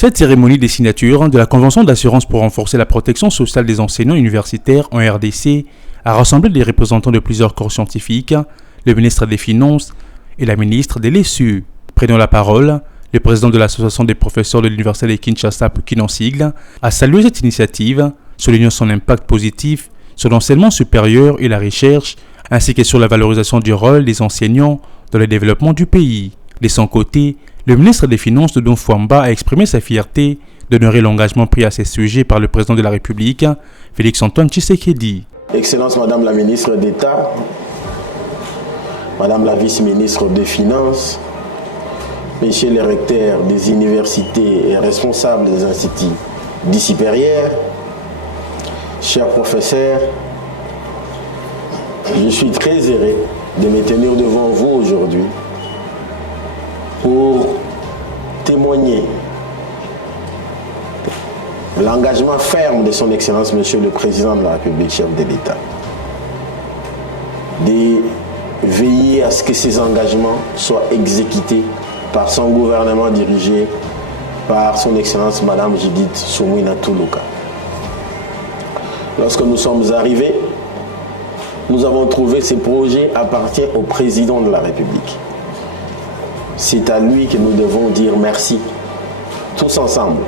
Cette cérémonie des signatures de la Convention d'assurance pour renforcer la protection sociale des enseignants universitaires en RDC a rassemblé des représentants de plusieurs corps scientifiques, le ministre des Finances et la ministre de l'ESU. Prenant la parole, le président de l'association des professeurs de l'université de Kinshasa, Pukina en sigle, a salué cette initiative, soulignant son impact positif sur l'enseignement supérieur et la recherche, ainsi que sur la valorisation du rôle des enseignants dans le développement du pays. De son côté, le ministre des Finances de Don Fouamba a exprimé sa fierté d'honorer l'engagement pris à ces sujets par le président de la République, Félix-Antoine Tshisekedi. Excellence Madame la ministre d'État, Madame la vice-ministre des Finances, Messieurs les recteurs des universités et responsables des instituts dits supérieurs, chers professeurs, je suis très heureux de me tenir devant vous aujourd'hui pour témoigner l'engagement ferme de son Excellence Monsieur le Président de la République, chef de l'État, de veiller à ce que ces engagements soient exécutés par son gouvernement dirigé par son Excellence Madame Judith Suminwa Tuluka. Lorsque nous sommes arrivés, nous avons trouvé ce projet appartient au Président de la République. C'est à lui que nous devons dire merci, tous ensemble.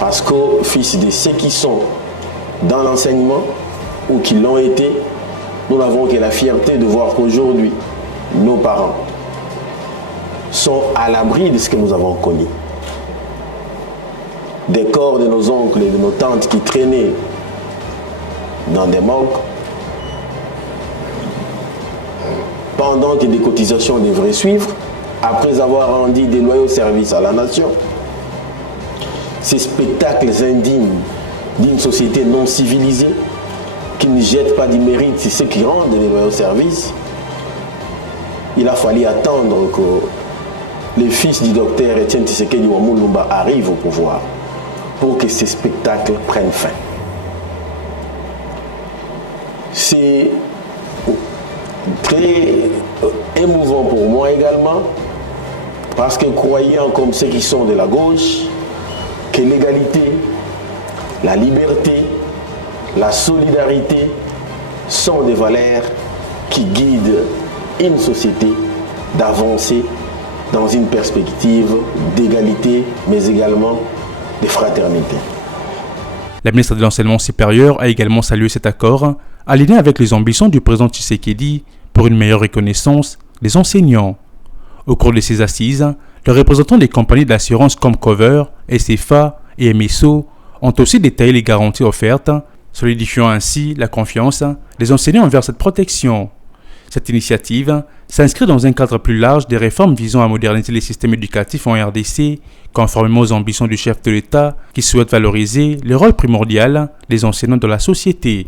Parce qu'au fils de ceux qui sont dans l'enseignement ou qui l'ont été, nous n'avons que la fierté de voir qu'aujourd'hui, nos parents sont à l'abri de ce que nous avons connu. Des corps de nos oncles et de nos tantes qui traînaient dans des morgues, pendant que des cotisations devraient suivre, après avoir rendu des loyaux services à la nation. Ces spectacles indignes d'une société non civilisée qui ne jette pas du mérite sur ceux qui rendent des loyaux services, il a fallu attendre que les fils du docteur Etienne Tshisekedi Lumumba arrivent au pouvoir pour que ces spectacles prennent fin. C'est très émouvant pour moi également, parce que croyant comme ceux qui sont de la gauche, que l'égalité, la liberté, la solidarité sont des valeurs qui guident une société d'avancer dans une perspective d'égalité, mais également de fraternité. La ministre de l'Enseignement supérieur a également salué cet accord, aligné avec les ambitions du président Tshisekedi pour une meilleure reconnaissance des enseignants. Au cours de ces assises, les représentants des compagnies d'assurance comme Cover, SFA et MSO ont aussi détaillé les garanties offertes, solidifiant ainsi la confiance des enseignants envers cette protection. Cette initiative s'inscrit dans un cadre plus large des réformes visant à moderniser les systèmes éducatifs en RDC, conformément aux ambitions du chef de l'État qui souhaite valoriser le rôle primordial des enseignants dans la société.